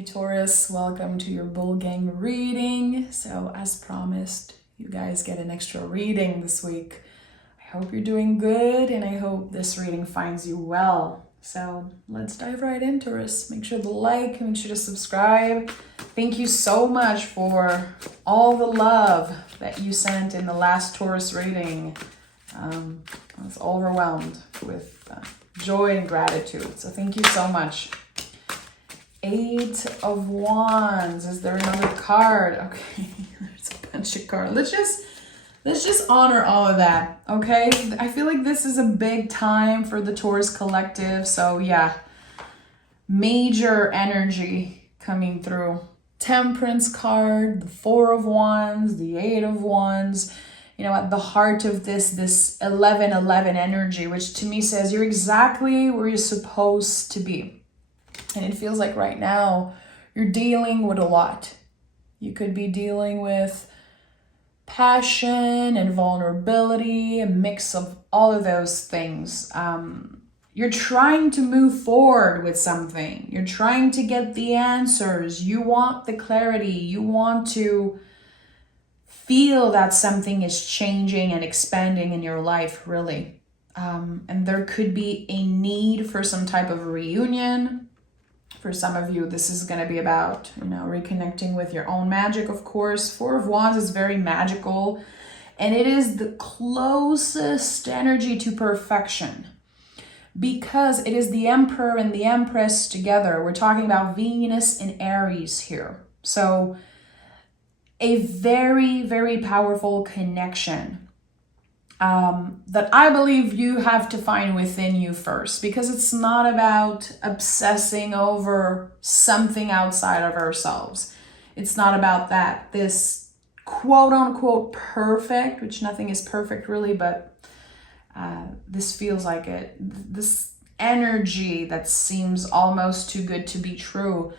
Hey Taurus, welcome to your Bull Gang reading. So as promised, you guys get an extra reading this week. I hope you're doing good and I hope this reading finds you well. So let's dive right in, Taurus. Make sure to like, make sure to subscribe. Thank you so much for all the love that you sent in the last Taurus reading. I was overwhelmed with joy and gratitude. So thank you so much. 8 of Wands. Is there another card? Okay, there's a bunch of cards. Let's just honor all of that, okay? I feel like this is a big time for the Taurus collective. So yeah, major energy coming through. Temperance card, the 4 of Wands, the 8 of Wands. You know, at the heart of this 11-11 energy, which to me says you're exactly where you're supposed to be. And it feels like right now you're dealing with a lot. You could be dealing with passion and vulnerability, a mix of all of those things. You're trying to move forward with something. You're trying to get the answers. You want the clarity. You want to feel that something is changing and expanding in your life, really. And there could be a need for some type of reunion. For some of you, this is going to be about, reconnecting with your own magic, of course. 4 of Wands is very magical, and it is the closest energy to perfection because it is the Emperor and the Empress together. We're talking about Venus and Aries here. So a very, very powerful connection that I believe you have to find within you first, because it's not about obsessing over something outside of ourselves. It's not about that. This quote unquote perfect, which nothing is perfect really, but this feels like it. This energy that seems almost too good to be true,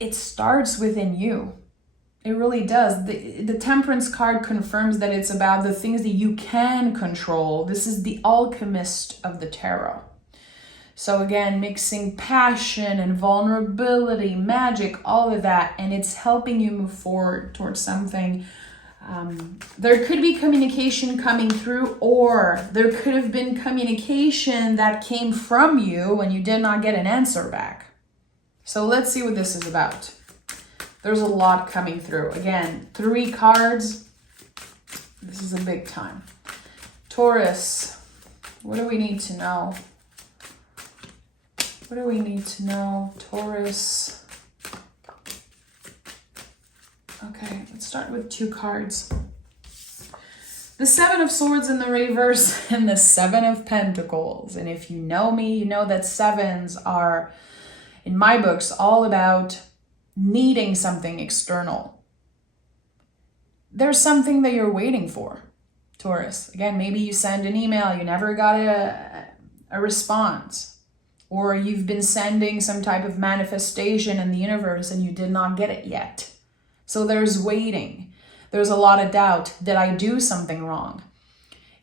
it starts within you. It really does. The Temperance card confirms that it's about the things that you can control. This is the alchemist of the tarot. So again, mixing passion and vulnerability, magic, all of that, and it's helping you move forward towards something. There could be communication coming through, or there could have been communication that came from you when you did not get an answer back. So let's see what this is about. There's a lot coming through. Again, 3 cards. This is a big time. Taurus, what do we need to know? What do we need to know, Taurus? Okay, let's start with 2 cards. The 7 of Swords in the reverse and the 7 of Pentacles. And if you know me, you know that 7s are, in my books, all about needing something external. There's something that you're waiting for, Taurus. Again, maybe you send an email, you never got a response, or you've been sending some type of manifestation in the universe and you did not get it yet. So there's waiting. There's a lot of doubt. Did I do something wrong?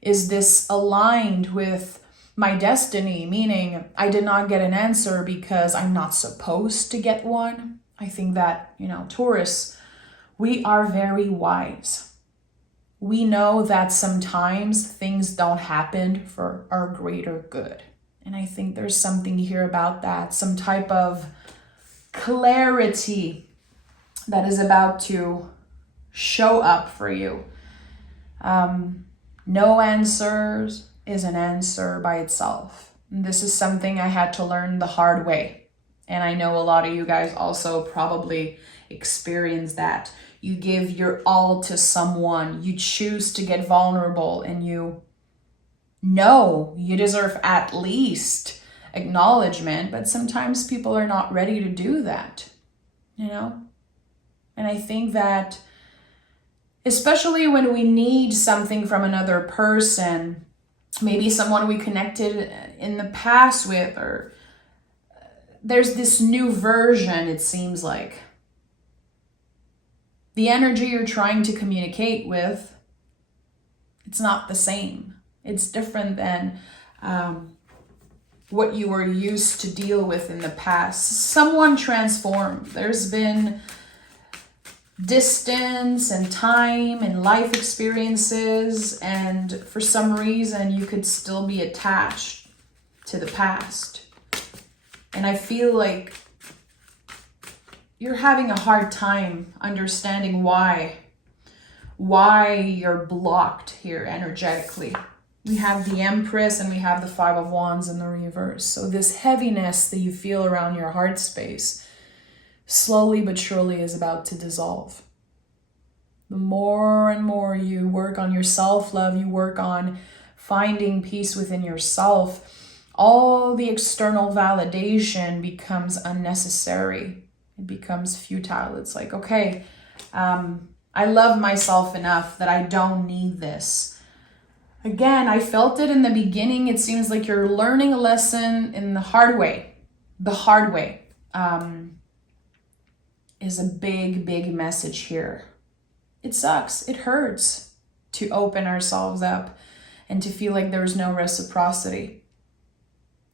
Is this aligned with my destiny? Meaning I did not get an answer because I'm not supposed to get one. I think that, Taurus, we are very wise. We know that sometimes things don't happen for our greater good. And I think there's something here about that, some type of clarity that is about to show up for you. No answers is an answer by itself. And this is something I had to learn the hard way. And I know a lot of you guys also probably experience that. You give your all to someone, you choose to get vulnerable, and you know you deserve at least acknowledgement, but sometimes people are not ready to do that, And I think that especially when we need something from another person, maybe someone we connected in the past with, or there's this new version, it seems like. The energy you're trying to communicate with, it's not the same. It's different than what you were used to deal with in the past. Someone transformed. There's been distance and time and life experiences, and for some reason you could still be attached to the past. And I feel like you're having a hard time understanding why you're blocked here energetically. We have the Empress and we have the Five of Wands in the reverse. So this heaviness that you feel around your heart space, slowly but surely is about to dissolve. The more and more you work on your self-love, you work on finding peace within yourself, all the external validation becomes unnecessary. It becomes futile. It's like, okay, I love myself enough that I don't need this. Again, I felt it in the beginning. It seems like you're learning a lesson in the hard way. The hard way is a big, big message here. It sucks. It hurts to open ourselves up and to feel like there's no reciprocity.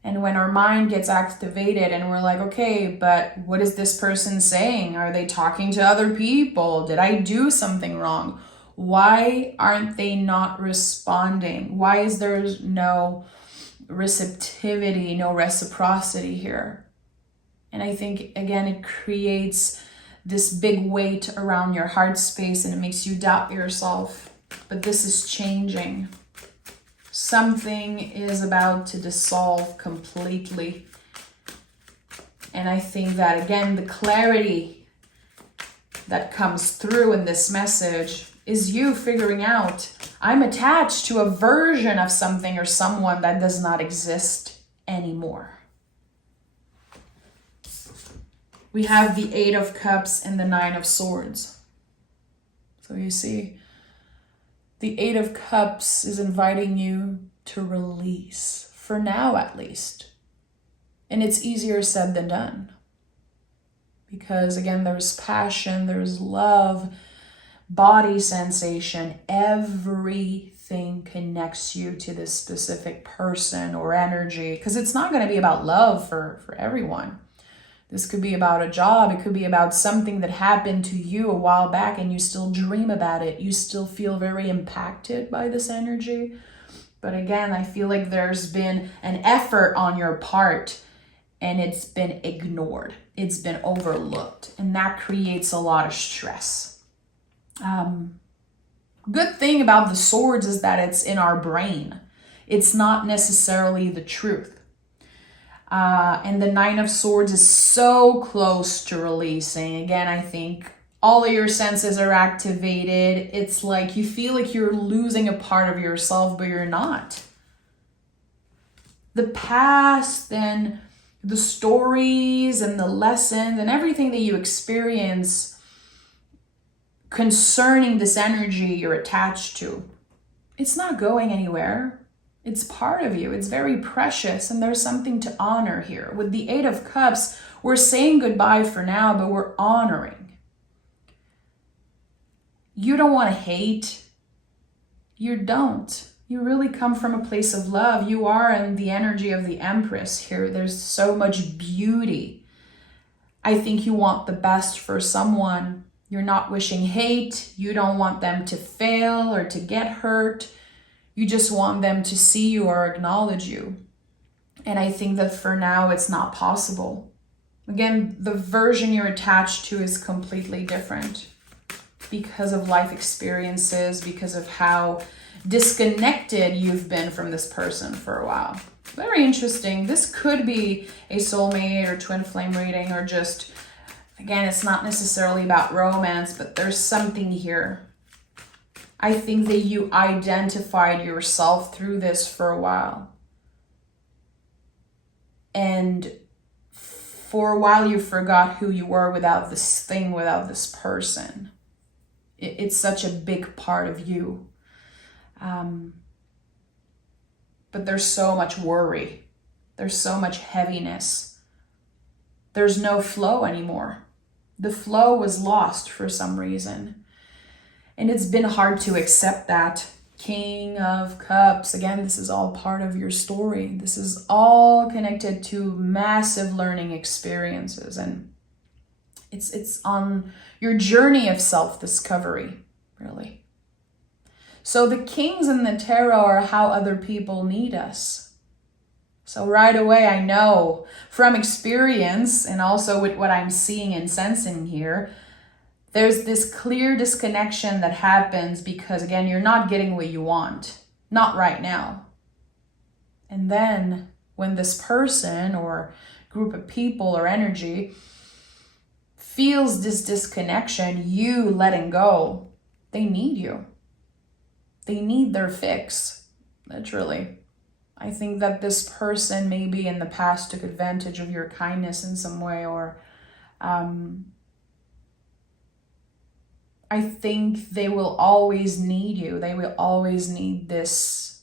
And when our mind gets activated and we're like, okay, but what is this person saying? Are they talking to other people? Did I do something wrong? Why aren't they not responding? Why is there no receptivity, no reciprocity here? And I think, again, it creates this big weight around your heart space and it makes you doubt yourself. But this is changing. Something is about to dissolve completely. And I think that, again, the clarity that comes through in this message is you figuring out, I'm attached to a version of something or someone that does not exist anymore. We have the Eight of Cups and the Nine of Swords. So you see, the Eight of Cups is inviting you to release, for now at least. And it's easier said than done. Because again, there's passion, there's love, body sensation, everything connects you to this specific person or energy. Because it's not going to be about love for everyone. This could be about a job. It could be about something that happened to you a while back and you still dream about it. You still feel very impacted by this energy. But again, I feel like there's been an effort on your part and it's been ignored. It's been overlooked. And that creates a lot of stress. Good thing about the swords is that it's in our brain. It's not necessarily the truth. And the Nine of Swords is so close to releasing. Again, I think all of your senses are activated. It's like you feel like you're losing a part of yourself, but you're not. The past and the stories and the lessons and everything that you experience concerning this energy you're attached to, it's not going anywhere. It's part of you. It's very precious, and there's something to honor here. With the Eight of Cups, we're saying goodbye for now, but we're honoring. You don't want to hate. You don't. You really come from a place of love. You are in the energy of the Empress here. There's so much beauty. I think you want the best for someone. You're not wishing hate. You don't want them to fail or to get hurt. You just want them to see you or acknowledge you. And I think that for now, it's not possible. Again, the version you're attached to is completely different because of life experiences, because of how disconnected you've been from this person for a while. Very interesting. This could be a soulmate or twin flame reading, or just, again, it's not necessarily about romance, but there's something here. I think that you identified yourself through this for a while. And for a while you forgot who you were without this thing, without this person. It's such a big part of you. But there's so much worry. There's so much heaviness. There's no flow anymore. The flow was lost for some reason. And it's been hard to accept that. King of Cups. Again, this is all part of your story. This is all connected to massive learning experiences, and it's on your journey of self-discovery, really. So the kings in the tarot are how other people need us. So right away, I know from experience and also with what I'm seeing and sensing here, there's this clear disconnection that happens because, again, you're not getting what you want. Not right now. And then when this person or group of people or energy feels this disconnection, you letting go, they need you. They need their fix, literally. I think that this person maybe in the past took advantage of your kindness in some way, or I think they will always need you. They will always need this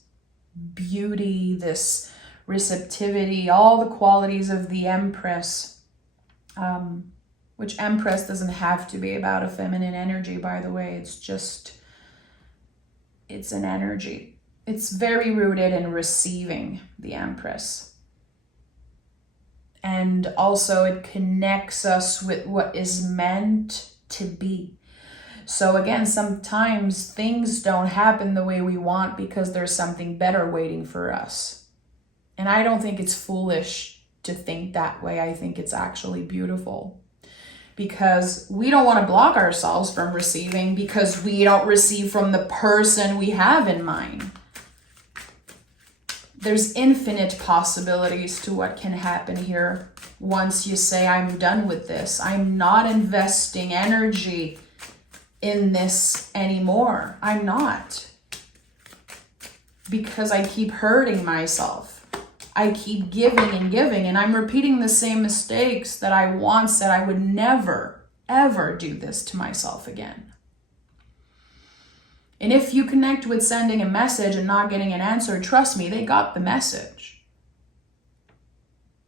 beauty, this receptivity, all the qualities of the Empress, which Empress doesn't have to be about a feminine energy, by the way. It's an energy. It's very rooted in receiving, the Empress. And also it connects us with what is meant to be. So again, sometimes things don't happen the way we want because there's something better waiting for us. And I don't think it's foolish to think that way. I think it's actually beautiful. Because we don't want to block ourselves from receiving because we don't receive from the person we have in mind. There's infinite possibilities to what can happen here once you say, I'm done with this. I'm not investing energy in this anymore. I'm not. Because I keep hurting myself. I keep giving and giving, and I'm repeating the same mistakes that I once said I would never, ever do this to myself again. And if you connect with sending a message and not getting an answer, trust me, they got the message.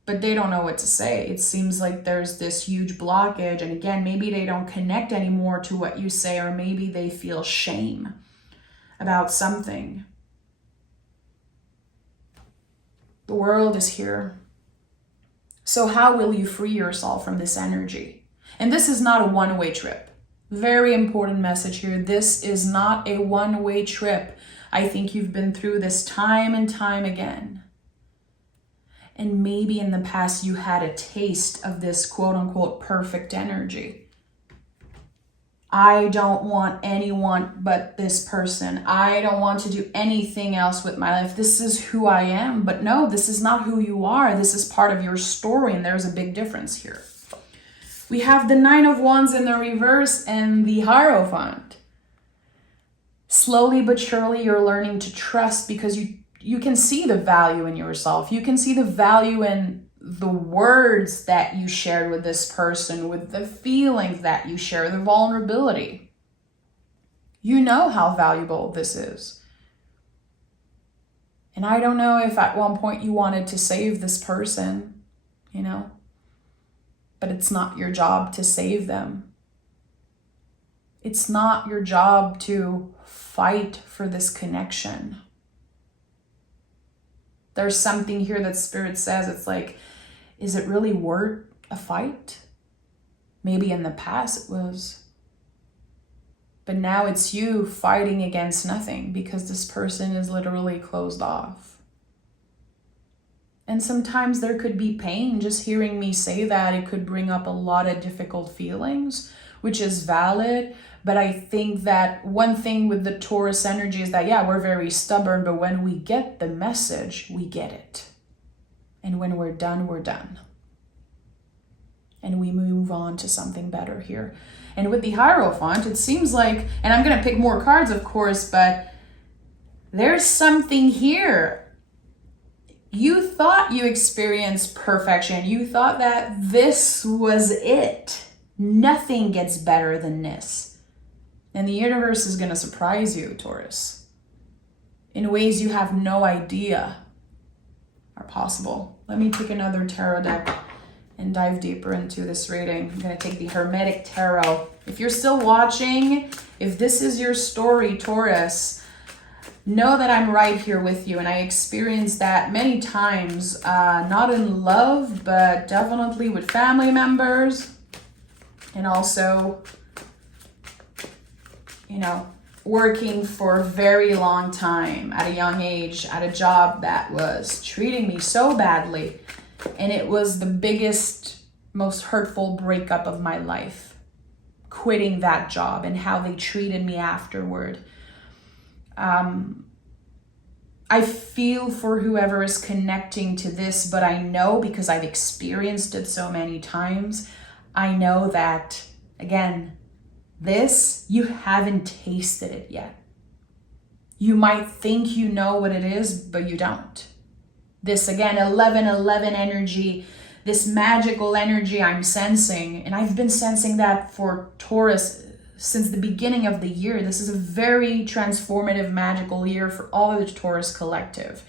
But they don't know what to say. It seems like there's this huge blockage. And again, maybe they don't connect anymore to what you say, or maybe they feel shame about something. The world is here. So how will you free yourself from this energy? And this is not a one-way trip. Very important message here. This is not a one-way trip. I think you've been through this time and time again. And maybe in the past you had a taste of this quote-unquote perfect energy. I don't want anyone but this person. I don't want to do anything else with my life. This is who I am. But no, this is not who you are. This is part of your story, and there's a big difference here. We have the Nine of Wands in the reverse and the Hierophant. Slowly but surely you're learning to trust because you can see the value in yourself. You can see the value in the words that you shared with this person, with the feelings that you share, the vulnerability. You know how valuable this is. And I don't know if at one point you wanted to save this person, but it's not your job to save them. It's not your job to fight for this connection. There's something here that Spirit says, it's like, is it really worth a fight? Maybe in the past it was. But now it's you fighting against nothing because this person is literally closed off. And sometimes there could be pain. Just hearing me say that, it could bring up a lot of difficult feelings, which is valid. But I think that one thing with the Taurus energy is that, yeah, we're very stubborn, but when we get the message, we get it. And when we're done, we're done. And we move on to something better here. And with the Hierophant, it seems like, and I'm going to pick more cards, of course, but there's something here. You thought you experienced perfection. You thought that this was it. Nothing gets better than this. And the universe is going to surprise you, Taurus, in ways you have no idea are possible. Let me take another tarot deck and dive deeper into this reading. I'm going to take the Hermetic Tarot. If you're still watching, if this is your story, Taurus, know that I'm right here with you. And I experienced that many times, not in love, but definitely with family members. And also, you know, working for a very long time at a young age at a job that was treating me so badly. And it was the biggest, most hurtful breakup of my life. Quitting that job and how they treated me afterward. I feel for whoever is connecting to this, but I know, because I've experienced it so many times, I know that, again, this, you haven't tasted it yet. You might think you know what it is, but you don't. This, again, 11-11 energy, this magical energy I'm sensing, and I've been sensing that for Taurus since the beginning of the year. This is a very transformative, magical year for all of the Taurus collective.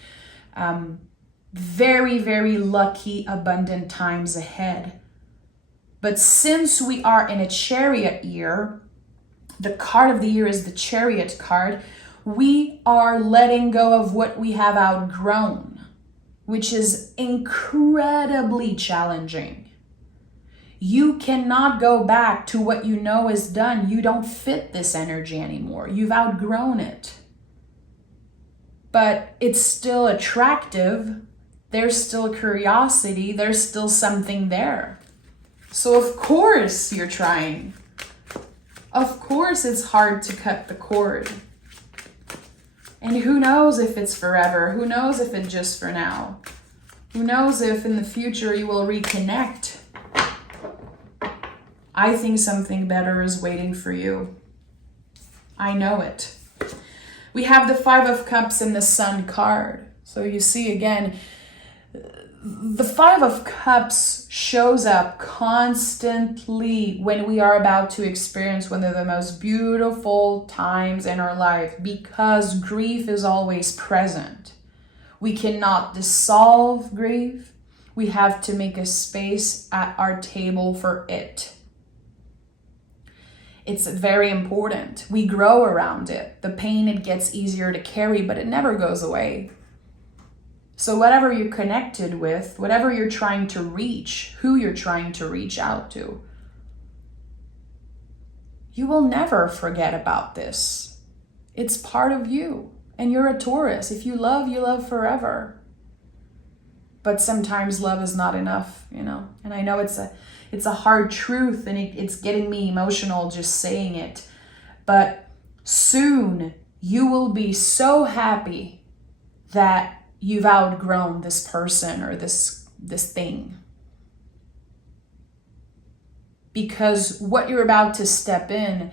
Very, very lucky, abundant times ahead. But since we are in a chariot year, the card of the year is the Chariot card, we are letting go of what we have outgrown, which is incredibly challenging. You cannot go back to what you know is done. You don't fit this energy anymore. You've outgrown it. But it's still attractive. There's still curiosity. There's still something there. So of course you're trying. Of course it's hard to cut the cord. And who knows if it's forever? Who knows if it's just for now? Who knows if in the future you will reconnect? I think something better is waiting for you. I know it. We have the Five of Cups and the Sun card. So you see again, the Five of Cups shows up constantly when we are about to experience one of the most beautiful times in our life, because grief is always present. We cannot dissolve grief. We have to make a space at our table for it. It's very important. We grow around it. The pain, it gets easier to carry, but it never goes away. So whatever you're connected with, whatever you're trying to reach, who you're trying to reach out to, you will never forget about this. It's part of you. And you're a Taurus. If you love forever. But sometimes love is not enough, you know. And I know it's a hard truth, and it's getting me emotional just saying it. But soon you will be so happy that you've outgrown this person or this thing. Because what you're about to step in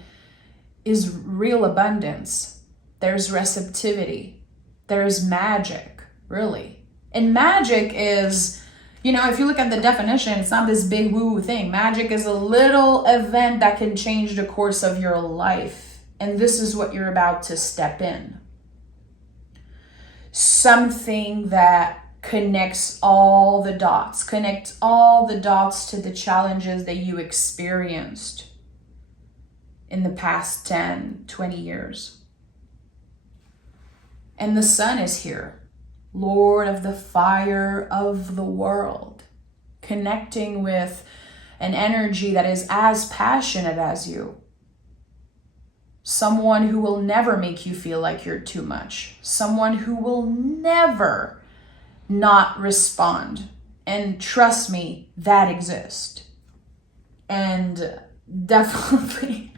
is real abundance. There's receptivity. There's magic, really. And magic is, you know, if you look at the definition, it's not this big woo thing. Magic is a little event that can change the course of your life. And this is what you're about to step in. Something that connects all the dots to the challenges that you experienced in the past 10, 20 years. And the Sun is here, Lord of the fire of the world, connecting with an energy that is as passionate as you. Someone who will never make you feel like you're too much. Someone who will never not respond. And trust me, that exists. And definitely,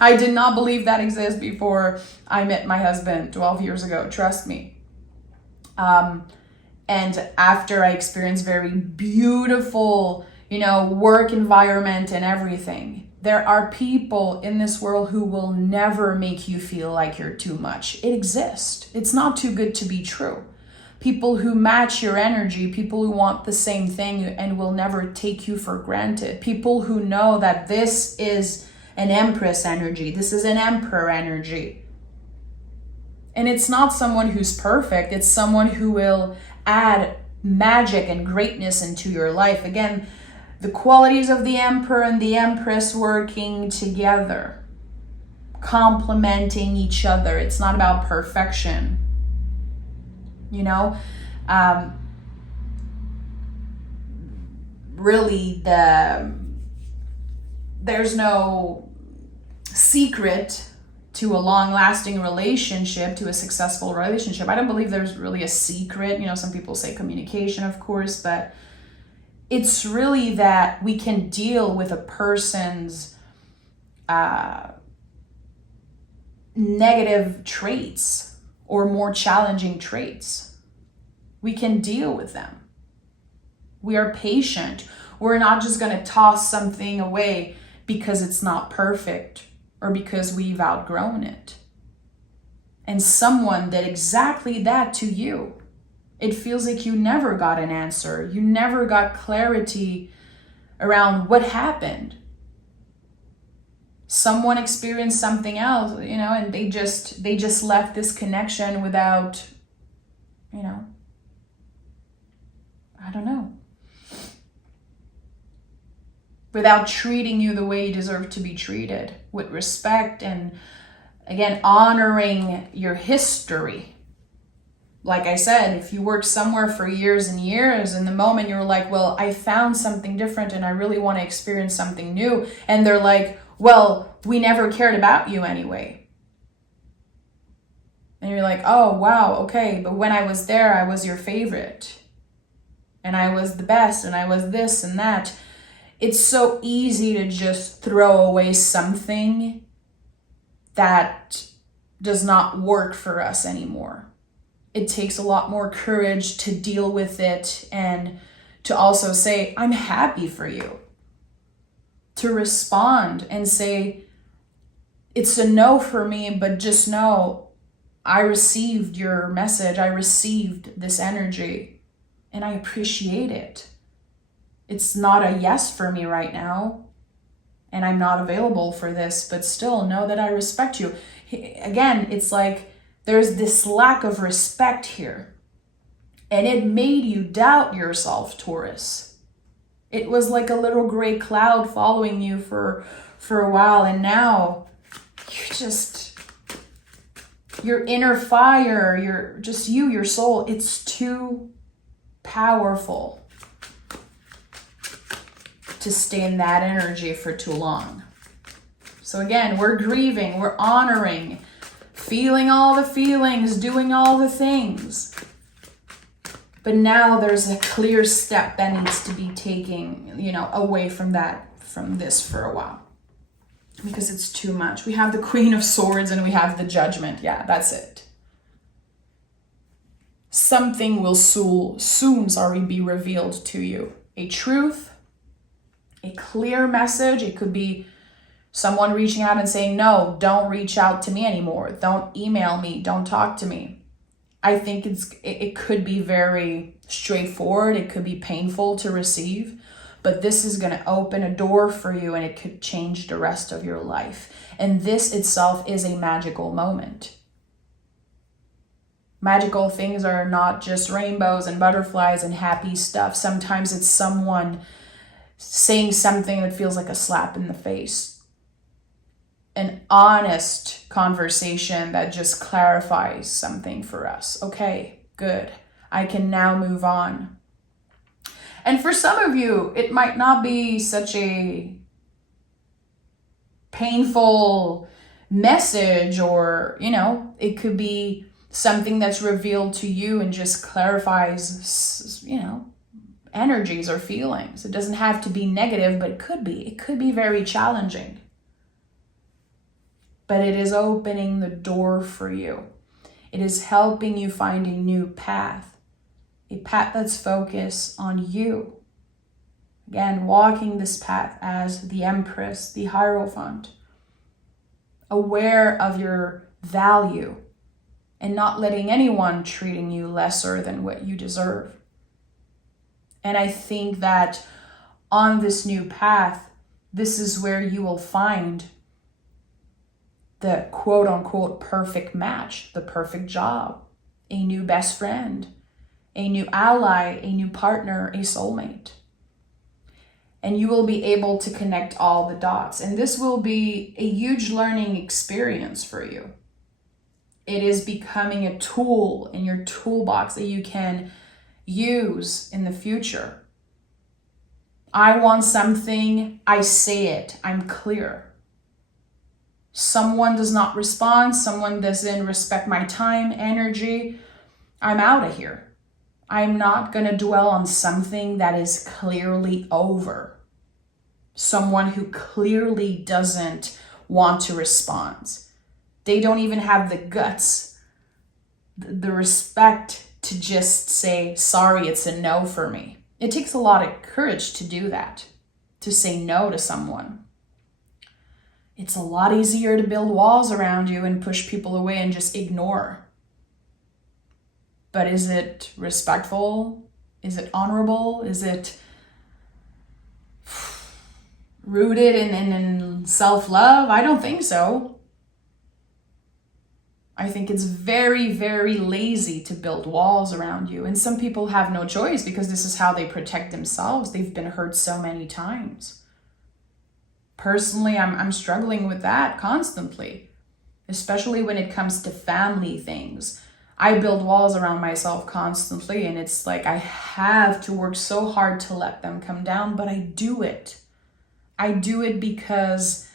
I did not believe that exists before I met my husband 12 years ago. Trust me. And after I experienced very beautiful, work environment and everything, there are people in this world who will never make you feel like you're too much. It exists. It's not too good to be true. People who match your energy, people who want the same thing and will never take you for granted. People who know that this is an Empress energy. This is an Emperor energy. And it's not someone who's perfect. It's someone who will add magic and greatness into your life. Again, the qualities of the Emperor and the Empress working together, complementing each other. It's not about perfection. you know. Really, there's no secret to a long-lasting relationship, to a successful relationship. I don't believe there's really a secret. You know, some people say communication, of course, but it's really that we can deal with a person's negative traits or more challenging traits. We can deal with them. We are patient. We're not just going to toss something away because it's not perfect or because we've outgrown it. And someone did exactly that to you. It feels like you never got an answer. You never got clarity around what happened. Someone experienced something else, you know, and they just left this connection without, you know, I don't know, without treating you the way you deserve to be treated, with respect, and again, honoring your history. Like I said, if you work somewhere for years and years, and the moment you're like, well, I found something different and I really want to experience something new, and they're like, well, we never cared about you anyway. And you're like, oh, wow, okay, but when I was there, I was your favorite. And I was the best, and I was this and that. It's so easy to just throw away something that does not work for us anymore. It takes a lot more courage to deal with it and to also say, I'm happy for you. To respond and say, it's a no for me, but just know I received your message. I received this energy and I appreciate it. It's not a yes for me right now, and I'm not available for this, but still know that I respect you. Again, it's like there's this lack of respect here, and it made you doubt yourself, Taurus. It was like a little gray cloud following you for a while, and now your inner fire, your soul, it's too powerful to stay in that energy for too long. So again, we're grieving, we're honoring, feeling all the feelings, doing all the things. But now there's a clear step that needs to be taken, you know, away from this for a while. Because it's too much. We have the Queen of Swords and we have the Judgment. Yeah, that's it. Something will soon be revealed to you. A truth, a clear message. It could be someone reaching out and saying, no, don't reach out to me anymore. Don't email me. Don't talk to me. I think it could be very straightforward. It could be painful to receive, but this is going to open a door for you and it could change the rest of your life. And this itself is a magical moment. Magical things are not just rainbows and butterflies and happy stuff. Sometimes it's someone saying something that feels like a slap in the face. An honest conversation that just clarifies something for us. Okay, good. I can now move on. And for some of you, it might not be such a painful message, or, you know, it could be something that's revealed to you and just clarifies, you know, energies or feelings. It doesn't have to be negative, but it could be. It could be very challenging. But it is opening the door for you. It is helping you find a new path. A path that's focused on you. Again, walking this path as the Empress, the Hierophant. Aware of your value and not letting anyone treating you lesser than what you deserve. And I think that on this new path, this is where you will find the quote-unquote perfect match, the perfect job, a new best friend, a new ally, a new partner, a soulmate. And you will be able to connect all the dots. And this will be a huge learning experience for you. It is becoming a tool in your toolbox that you can use in the future. I want something, I say it, I'm clear. Someone does not respond, someone doesn't respect my time, energy, I'm out of here. I'm not going to dwell on something that is clearly over. Someone who clearly doesn't want to respond. They don't even have the guts, the respect to just say, sorry, it's a no for me. It takes a lot of courage to do that, to say no to someone. It's a lot easier to build walls around you and push people away and just ignore. But is it respectful? Is it honorable? Is it rooted in self-love? I don't think so. I think it's very, very lazy to build walls around you. And some people have no choice because this is how they protect themselves. They've been hurt so many times. Personally, I'm struggling with that constantly, especially when it comes to family things. I build walls around myself constantly, and it's like I have to work so hard to let them come down, but I do it. I do it because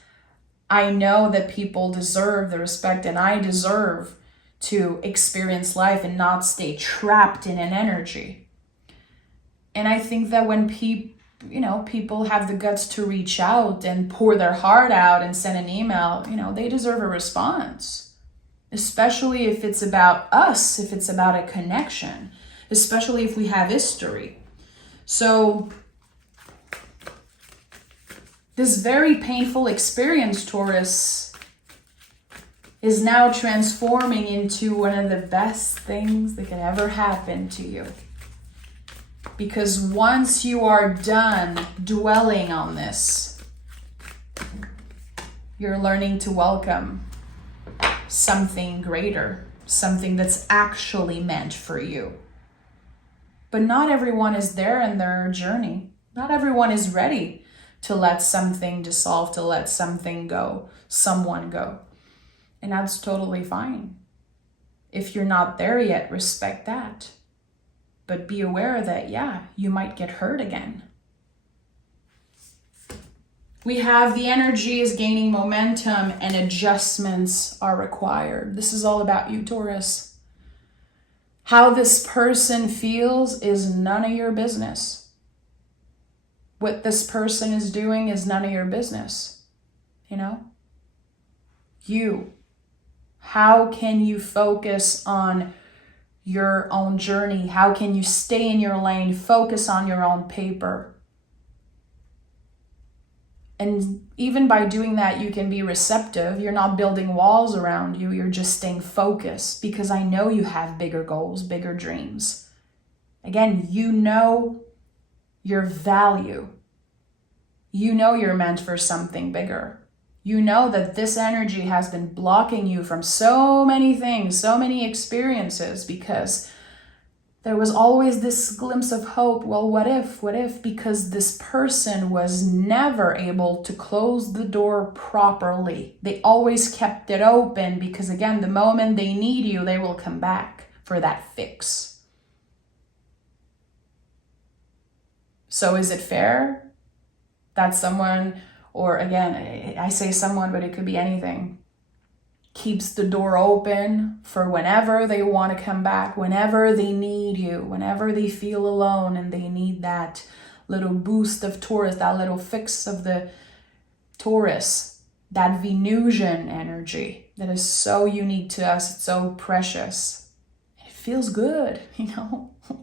I know that people deserve the respect, and I deserve to experience life and not stay trapped in an energy. And I think that when people have the guts to reach out and pour their heart out and send an email, they deserve a response. Especially if it's about us, if it's about a connection, especially if we have history. So this very painful experience, Taurus, is now transforming into one of the best things that can ever happen to you. Because once you are done dwelling on this, you're learning to welcome something greater, something that's actually meant for you. But not everyone is there in their journey. Not everyone is ready to let something dissolve, to let something go, someone go. And that's totally fine. If you're not there yet, respect that. But be aware that, you might get hurt again. We have the energy is gaining momentum and adjustments are required. This is all about you, Taurus. How this person feels is none of your business. What this person is doing is none of your business. You. How can you focus on your own journey? How can you stay in your lane, focus on your own paper? And even by doing that, you can be receptive. You're not building walls around you. You're just staying focused because I know you have bigger goals, bigger dreams. Again, you know your value. You know you're meant for something bigger. You know that this energy has been blocking you from so many things, so many experiences, because there was always this glimpse of hope. Well, what if, because this person was never able to close the door properly. They always kept it open because, again, the moment they need you, they will come back for that fix. So is it fair that someone, or again, I say someone, but it could be anything, keeps the door open for whenever they want to come back, whenever they need you, whenever they feel alone and they need that little boost of Taurus, that little fix of the Taurus, that Venusian energy that is so unique to us, it's so precious. It feels good,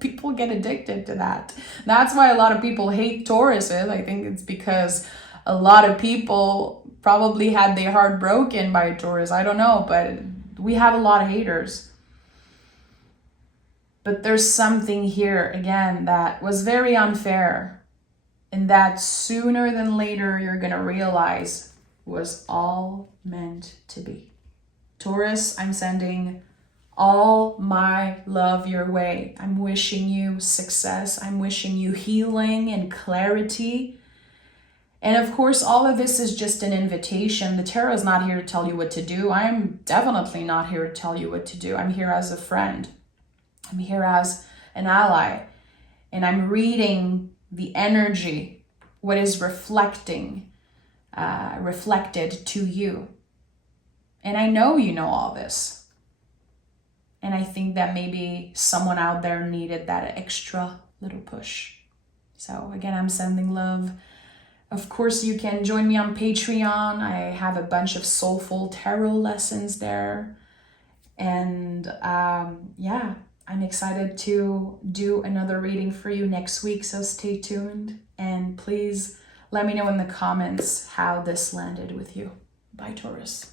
People get addicted to that. That's why a lot of people hate Tauruses. I think it's because a lot of people probably had their heart broken by a Taurus. I don't know, but we have a lot of haters. But there's something here, again, that was very unfair. And that sooner than later, you're going to realize was all meant to be. Taurus, I'm sending all my love your way. I'm wishing you success. I'm wishing you healing and clarity. And of course, all of this is just an invitation. The tarot is not here to tell you what to do. I'm definitely not here to tell you what to do. I'm here as a friend. I'm here as an ally. And I'm reading the energy, what is reflected to you. And I know you know all this. And I think that maybe someone out there needed that extra little push. So again, I'm sending love. Of course, you can join me on Patreon. I have a bunch of soulful tarot lessons there. And yeah, I'm excited to do another reading for you next week. So stay tuned. And please let me know in the comments how this landed with you. Bye, Taurus.